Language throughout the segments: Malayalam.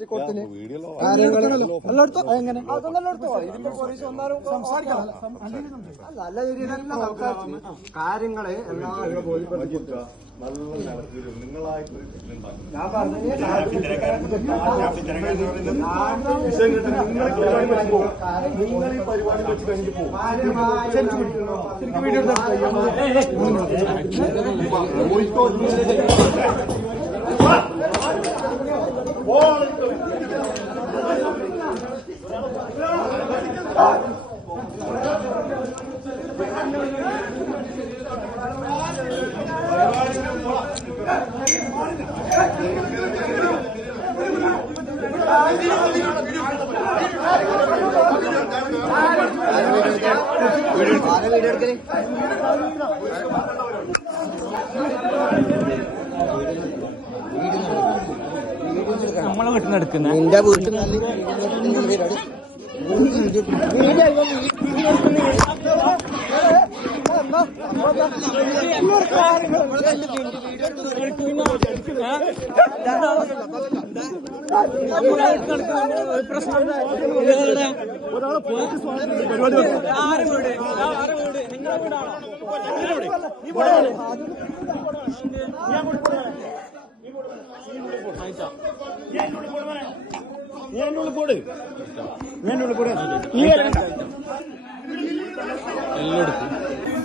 കുത്തിക്കൊത്തിന് എല്ലായിടത്തും എങ്ങനെ അതൊന്നും അല്ല കാര്യങ്ങൾ നിങ്ങൾ ഈ പരിപാടി വെച്ച് കഴിഞ്ഞ് പോകും. ശരിക്കും വീഡിയോ വീഡിയോ എടുക്കൽ നമ്മളെ വീട്ടിൽ നിന്ന് എടുക്കുന്ന? നിന്റെ വീട്ടിൽ നല്ല പ്രശ്നം ആറ് വീട് ആറ് വീട് നിങ്ങളെ വീടാണോ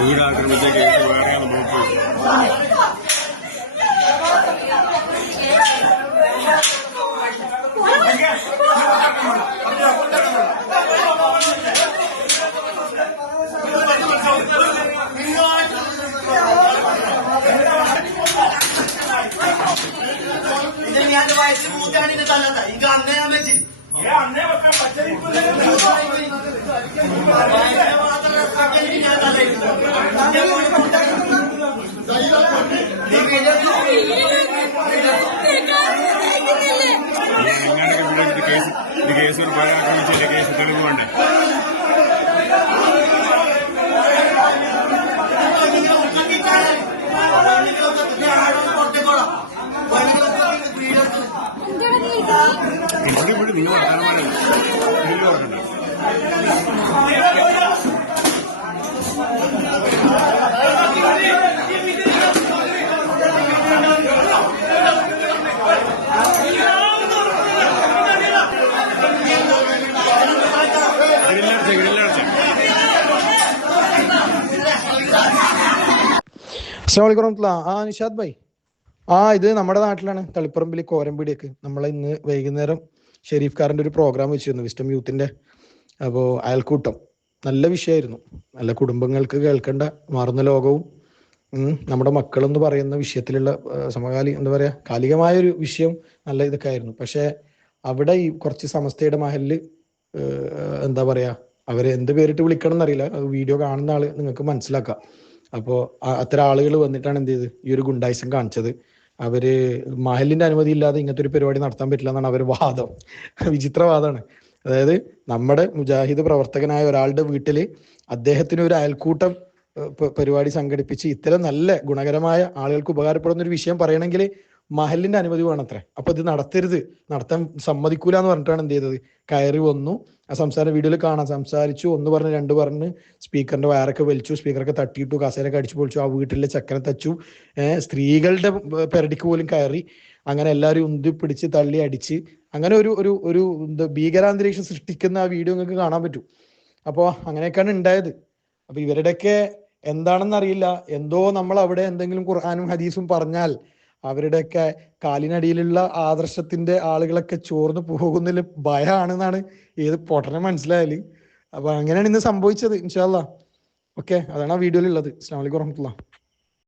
പോട് വീട് ആക്രമിച്ച കേസ് വേറെ മൂപ്പ് ഇതിന് ഞാൻ വയസ്സ് മൂത്താണ് ഇത് തന്നത് ഇത് അന്നേ ഞാൻ വെച്ച് ഞാൻ നിങ്ങളുടെ ഒരു പേര് ആക്രമിച്ചതിന്റെ കേസ് തെളിവ് ഇവിടെ ഇവിടെ നിങ്ങൾ നിങ്ങൾ അസ്സാം ആ നിഷാദ് ഭായ്. ആ ഇത് നമ്മുടെ നാട്ടിലാണ് തളിപ്പറമ്പിൽ കോരമ്പീടിയൊക്കെ. നമ്മൾ ഇന്ന് വൈകുന്നേരം ഷെരീഫ് കാറിന്റെ ഒരു പ്രോഗ്രാം വെച്ചിരുന്നു വിസ്റ്റം യൂത്തിന്റെ അപ്പോൾ അയൽക്കൂട്ടം. നല്ല വിഷയമായിരുന്നു. നല്ല കുടുംബങ്ങൾക്ക് കേൾക്കേണ്ട മാറുന്ന ലോകവും നമ്മുടെ മക്കളെന്ന് പറയുന്ന വിഷയത്തിലുള്ള സമകാലി എന്താ പറയാ കാലികമായ ഒരു വിഷയം നല്ല ഇതൊക്കെ ആയിരുന്നു. പക്ഷെ അവിടെ ഈ കുറച്ച് സമസ്തയുടെ മഹലിൽ എന്താ പറയാ അവരെ എന്ത് പേരിട്ട് വിളിക്കണം എന്നറിയില്ല വീഡിയോ കാണുന്ന ആൾ നിങ്ങൾക്ക് മനസ്സിലാക്കാം. അപ്പോ അത്ര ആളുകൾ വന്നിട്ടാണ് എന്ത് ചെയ്ത്? ഈ ഒരു ഗുണ്ടായിസം കാണിച്ചത്. അവർ മഹലിന്റെ അനുമതി ഇല്ലാതെ ഇങ്ങനത്തെ ഒരു പരിപാടി നടത്താൻ പറ്റില്ല എന്നാണ് അവരുടെ വാദം. വിചിത്രവാദമാണ്. അതായത് നമ്മുടെ മുജാഹിദ് പ്രവർത്തകനായ ഒരാളുടെ വീട്ടിൽ അദ്ദേഹത്തിന് ഒരു അയൽക്കൂട്ടം പരിപാടി സംഘടിപ്പിച്ച് ഇത്തരം നല്ല ഗുണകരമായ ആളുകൾക്ക് ഉപകാരപ്പെടുന്ന ഒരു വിഷയം പറയണമെങ്കിൽ മഹലിന്റെ അനുമതി വേണം അത്രേ അപ്പൊ ഇത് നടത്തരുത്. നടത്താൻ സമ്മതിക്കൂല എന്ന് പറഞ്ഞിട്ടാണ് എന്ത് ചെയ്തത്? കയറി വന്നു. ആ സംസാര വീഡിയോയിൽ കാണാം. സംസാരിച്ചു. ഒന്ന് പറഞ്ഞു രണ്ട് പറഞ്ഞ്. സ്പീക്കറിന്റെ വയറൊക്കെ വലിച്ചു. സ്പീക്കറൊക്കെ തട്ടിയിട്ടു. കസേരൊക്കെ അടിച്ചു പൊളിച്ചു. ആ വീട്ടിലെ ചക്കനെ തച്ചു. സ്ത്രീകളുടെ പെരടിക്ക് പോലും കയറി. അങ്ങനെ എല്ലാവരും ഉന്തി പിടിച്ച് തള്ളി അടിച്ച്. അങ്ങനെ ഒരു ഒരു ഒരു ഭീകരാന്തരീക്ഷം സൃഷ്ടിക്കുന്ന ആ വീഡിയോ നിങ്ങൾക്ക് കാണാൻ പറ്റും. അപ്പോൾ അങ്ങനെയൊക്കെയാണ് ഉണ്ടായത്. അപ്പൊ ഇവരുടെയൊക്കെ എന്താണെന്നറിയില്ല. എന്തോ നമ്മൾ അവിടെ എന്തെങ്കിലും ഖുർആാനും ഹദീസും പറഞ്ഞാൽ അവരുടെയൊക്കെ കാലിനടിയിലുള്ള ആദർശത്തിന്റെ ആളുകളൊക്കെ ചോർന്നു പോകുന്നതിൽ ഭയമാണെന്നാണ് ഏത് പൊട്ടനെ മനസ്സിലായാൽ. അപ്പൊ അങ്ങനെയാണ് ഇന്ന് സംഭവിച്ചത് ഇൻഷാല്ല ഓക്കെ അതാണ് ആ വീഡിയോയിലുള്ളത്. അസ്സാം വലൈക്കും വറഹമത്തുള്ള